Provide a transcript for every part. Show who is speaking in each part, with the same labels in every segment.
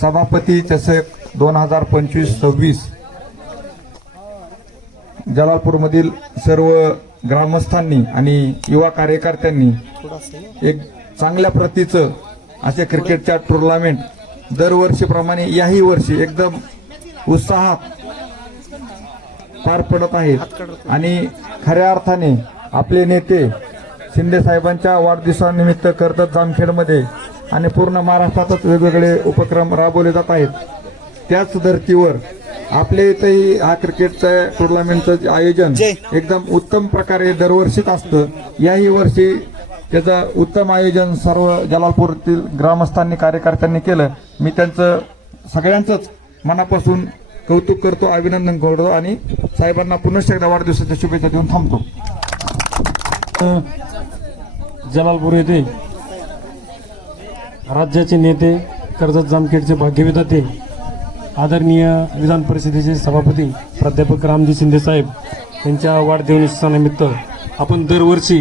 Speaker 1: सभापती चषक दोन हजार पंचवीस सव्वीस जलालपूरमधील सर्व ग्रामस्थांनी आणि युवा कार्यकर्त्यांनी एक चांगल्या प्रतीचं असे क्रिकेटच्या टुर्नामेंट दरवर्षीप्रमाणे याही वर्षी एकदम उत्साहात पार पडत आहेत. आणि खऱ्या अर्थाने आपले नेते शिंदे साहेबांच्या वाढदिवसानिमित्त कर्जत जामखेडमध्ये. आणि पूर्ण महाराष्ट्रातच वेगवेगळे उपक्रम राबवले जात आहेत. त्याच धर्तीवर आपल्या इथेही हा क्रिकेटचं टुर्नामेंटचं जे आयोजन एकदम उत्तम प्रकारे दरवर्षीच असतं. याही वर्षी त्याचं उत्तम आयोजन सर्व जलालपूरतील ग्रामस्थांनी कार्यकर्त्यांनी केलं. मी त्यांचं सगळ्यांचंच मनापासून कौतुक करतो अभिनंदन करतो आणि साहेबांना पुनश्च एकदा वाढदिवसाच्या शुभेच्छा देऊन थांबतो.
Speaker 2: जलालपूर येथे राज्याचे नेते कर्जत जामखेडचे भाग्यविधाते आदरणीय विधान परिषदेचे सभापती प्राध्यापक रामजी शिंदेसाहेब यांच्या वाढदिवसानिमित्त आपण दरवर्षी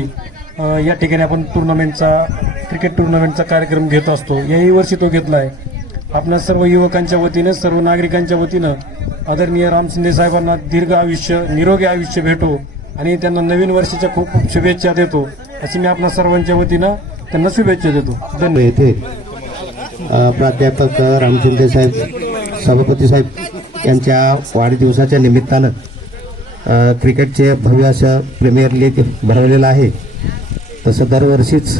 Speaker 2: या ठिकाणी आपण टुर्नामेंटचा क्रिकेट टुर्नामेंटचा कार्यक्रम घेत असतो. याही वर्षी तो घेतला आहे. आपल्या सर्व युवकांच्या वतीनं सर्व नागरिकांच्या वतीनं आदरणीय राम शिंदे साहेबांना दीर्घ आयुष्य निरोगी आयुष्य भेटो आणि त्यांना नवीन वर्षाच्या खूप खूप शुभेच्छा देतो. अशी मी आपल्या सर्वांच्या वतीनं त्यांना शुभेच्छा देतो. धन्यवाद.
Speaker 3: येथे प्राध्यापक रामशिंदे साहेब सभापती साहेब यांच्या वाढदिवसाच्या निमित्तानं क्रिकेटचे भव्य असं प्रीमियर लीग भरवलेलं आहे. तसं दरवर्षीच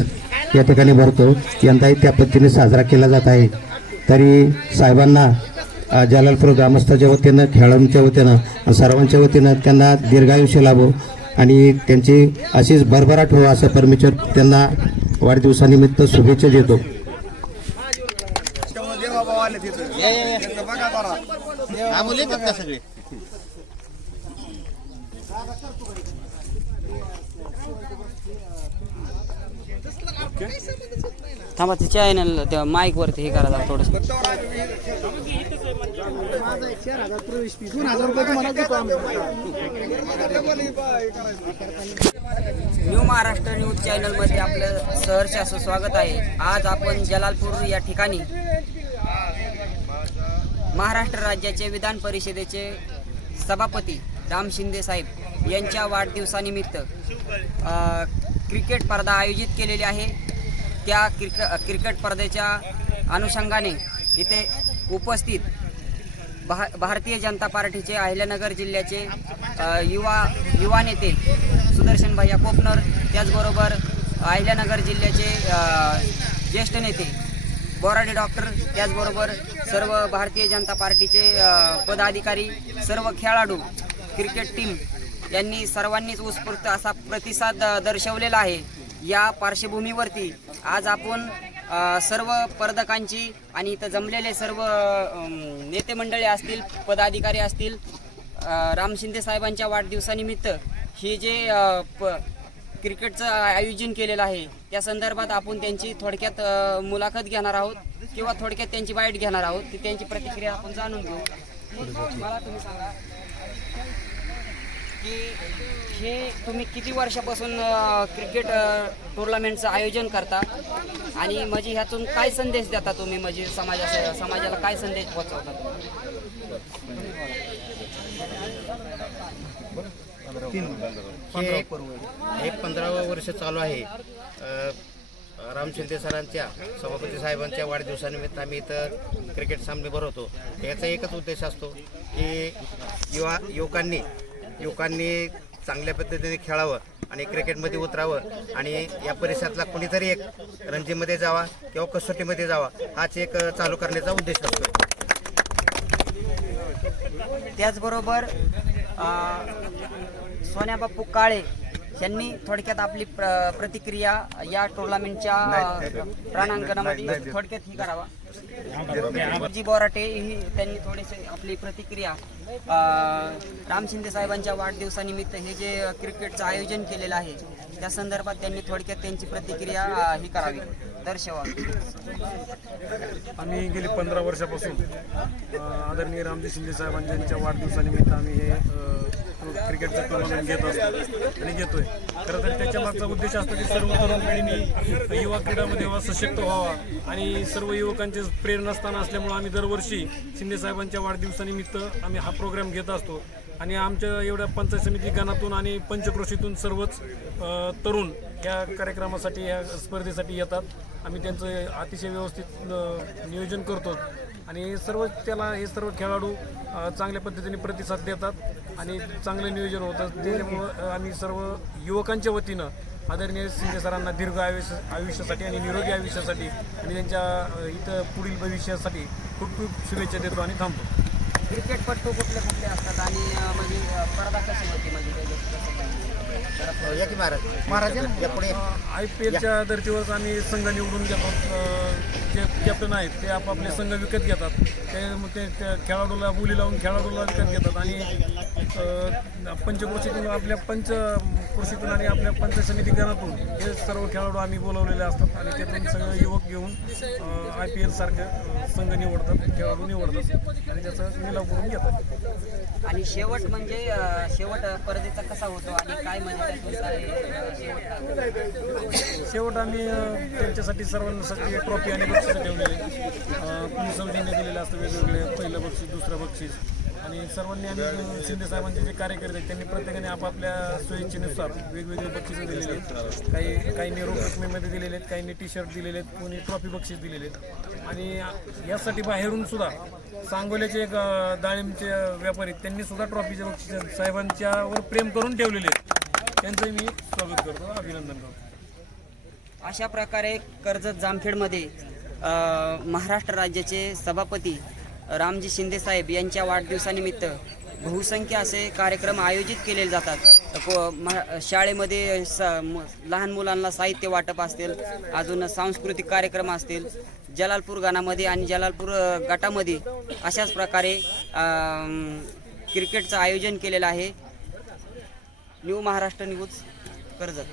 Speaker 3: या ठिकाणी भरतो. यंदाही त्या पद्धतीने साजरा केला जात आहे. तरी साहेबांना जलालपूर ग्रामस्थाच्या वतीनं खेळाडूंच्या वतीनं सर्वांच्या वतीनं त्यांना दीर्घायुष्य लाभो आणि त्यांची अशीच भरभराट हो असं परमेश्वर त्यांना वाढदिवसानिमित्त शुभेच्छा देतो.
Speaker 4: थांबा ते चॅनल त्या माईक वरती हे करा थोडस. न्यू महाराष्ट्र न्यूज चॅनलमध्ये आपलं सहर्ष असं स्वागत आहे. आज आपण जलालपूर या ठिकाणी महाराष्ट्र राज्याचे विधान परिषदेचे सभापती राम शिंदे साहेब यांच्या वाढदिवसानिमित्त क्रिकेट स्पर्धा आयोजित केलेली आहे. त्या क्रिक क्रिकेट स्पर्धेच्या अनुषंगाने इथे उपस्थित भा भारतीय जनता पार्टीचे अहिल्यानगर जिल्ह्याचे युवा युवा नेते सुदर्शन भैया कोपनर त्याचबरोबर अहिल्यानगर जिल्ह्याचे ज्येष्ठ नेते बोराडे डॉक्टर त्याचबरोबर सर्व भारतीय जनता पार्टीचे पदाधिकारी सर्व खेळाडू क्रिकेट टीम यांनी सर्वांनीच उत्स्फूर्त असा प्रतिसाद दर्शवलेला आहे. या पार्श्वभूमीवरती आज आपण सर्व स्पर्धकांची आणि इथं जमलेले सर्व नेते मंडळी असतील पदाधिकारी असतील राम शिंदे साहेबांच्या वाढदिवसानिमित्त हे जे प क्रिकेटचं आयोजन केलेलं आहे. त्या संदर्भात आपण त्यांची थोडक्यात मुलाखत घेणार आहोत किंवा थोडक्यात त्यांची बाईट घेणार आहोत ती त्यांची प्रतिक्रिया आपण जाणून घेऊ. मला तुम्ही सांगा की हे तुम्ही किती वर्षापासून क्रिकेट टुर्नामेंटचं आयोजन करता? आणि म्हणजे ह्यातून काय संदेश देता तुम्ही? म्हणजे समाजा समाजाला काय संदेश पोहोचवता
Speaker 3: हे एक एक पंधरावं वर्ष चालू आहे. राम शिंदे सरांच्या सभापती साहेबांच्या वाढदिवसानिमित्त आम्ही इथं क्रिकेट सामने भरवतो. याचा एकच उद्देश असतो की युवा युवकांनी युवकांनी चांगल्या पद्धतीने खेळावं आणि क्रिकेटमध्ये उतरावं आणि या परिसरातला कोणीतरी एक रणजीमध्ये जावा किंवा कसोटीमध्ये जावा हाच एक चालू करण्याचा उद्देश असतो.
Speaker 4: त्याचबरोबर सोन्याबापू काळे यांनी थोडक्यात आपली प्र- प्रतिक्रिया या टुर्नामेंटच्या अ, प्राणांगणामध्ये थोडक्यात ही करावा. जी बोराटे ही त्यांनी थोडेसे आपली प्रतिक्रिया अ, राम शिंदे साहेबांच्या वाढदिवसानिमित्त हे जे क्रिकेटचं आयोजन केलेलं आहे त्या संदर्भात त्यांनी थोडक्यात त्यांची प्रतिक्रिया अ, ही करावी. दर्शवा.
Speaker 2: आम्ही गेली पंधरा वर्षापासून अ, आदरणीय रामजी शिंदे साहेबांच्या वाढदिवसानिमित्त आम्ही हे अ, क्रिकेटचं टुर्नामेंट घेत असतो आणि घेतोय. खरं तर त्याच्या मागचा उद्देश असतो की सर्व तरुण पिढीने युवा क्रीडामध्ये सशक्त व्हावा आणि सर्व युवकांचे प्रेरणास्थान असल्यामुळे आम्ही दरवर्षी शिंदे साहेबांच्या वाढदिवसानिमित्त आम्ही हा प्रोग्राम घेत असतो. आणि आमच्या एवढ्या पंचायत समिती गणातून आणि पंचक्रोशीतून सर्वच तरुण या कार्यक्रमासाठी या स्पर्धेसाठी येतात. आम्ही त्यांचं अतिशय व्यवस्थित नियोजन करतो. आणि सर्व त्याला हे सर्व खेळाडू चांगल्या पद्धतीने प्रतिसाद देतात आणि चांगलं नियोजन होतं. त्याच्यामुळं आम्ही सर्व युवकांच्या वतीनं आदरणीय शिंदे सरांना दीर्घ आयुष्य आयुष्यासाठी आणि निरोगी आयुष्यासाठी आणि त्यांच्या इथं पुढील भविष्यासाठी खूप खूप शुभेच्छा देतो आणि थांबतो.
Speaker 4: क्रिकेटपटू कुठले कुठले असतात आणि म्हणजे स्पर्धा कशी होती म्हणजे
Speaker 5: या की महाराज? महाराज या ना, या पुढे या.
Speaker 2: आय पी एलच्या धर्तीवर आम्ही संघ निवडून घेतो. अ, जे कॅप्टन आहेत ते आपापले संघ विकत घेतात. ते मग ते त्या खेळाडूला बोली लावून खेळाडूला विकत घेतात. आणि अ, पंचक्रोशीतून आपल्या पंच कृषीतून आणि आपल्या पंचायत समिती गणातून हे सर्व खेळाडू आम्ही बोलवलेले असतात. आणि त्यातून सगळं युवक घेऊन आय पी एल सारखे अ, संघ निवडतात खेळाडू निवडतात. आणि त्याचा निलाव करून घेतात.
Speaker 4: आणि शेवट म्हणजे अं, शेवट स्पर्धेचा कसा होतो आणि काय म्हणजे अं, शेवट
Speaker 2: आम्ही त्यांच्यासाठी सर्वांसाठी ट्रॉफी आणि बक्षीस ठेवलेले अ, कुणी दिलेलं असतं वेगवेगळे पहिलं बक्षीस दुसरं बक्षीस. आणि सर्वांनी आम्ही शिंदे साहेबांचे जे कार्यकर्ते आहेत त्यांनी प्रत्येकाने आपापल्या स्वेच्छेनुसार वेगवेगळे बक्षीस दिलेले आहेत. काही काहींनी रोख रकमेमध्ये दिलेले आहेत काहींनी टी शर्ट दिलेले आहेत कोणी ट्रॉफी बक्षीस दिलेले आहेत. आणि यासाठी बाहेरून सुद्धा सांगोल्याचे एक डाळिंबचे व्यापारी त्यांनी सुद्धा ट्रॉफीचे बक्षीस साहेबांच्यावर प्रेम करून ठेवलेले आहेत. त्यांचंही मी स्वागत करतो. अभिनंदन करतो.
Speaker 4: अशा प्रकारे कर्जत जामखेडमध्ये महाराष्ट्र राज्याचे सभापती रामजी शिंदे साहेब यांच्या वाढदिवसानिमित्त बहुसंख्य असे कार्यक्रम आयोजित केले जातात. को- महा- शाळेमध्ये स म- लहान मुलांना साहित्य वाटप असतील अजून सांस्कृतिक कार्यक्रम असतील जलालपूर गानामध्ये आणि जलालपूर गटामध्ये अशाच प्रकारे क्रिकेटचं आयोजन केलेलं आहे. New Maharashtra news Karjat.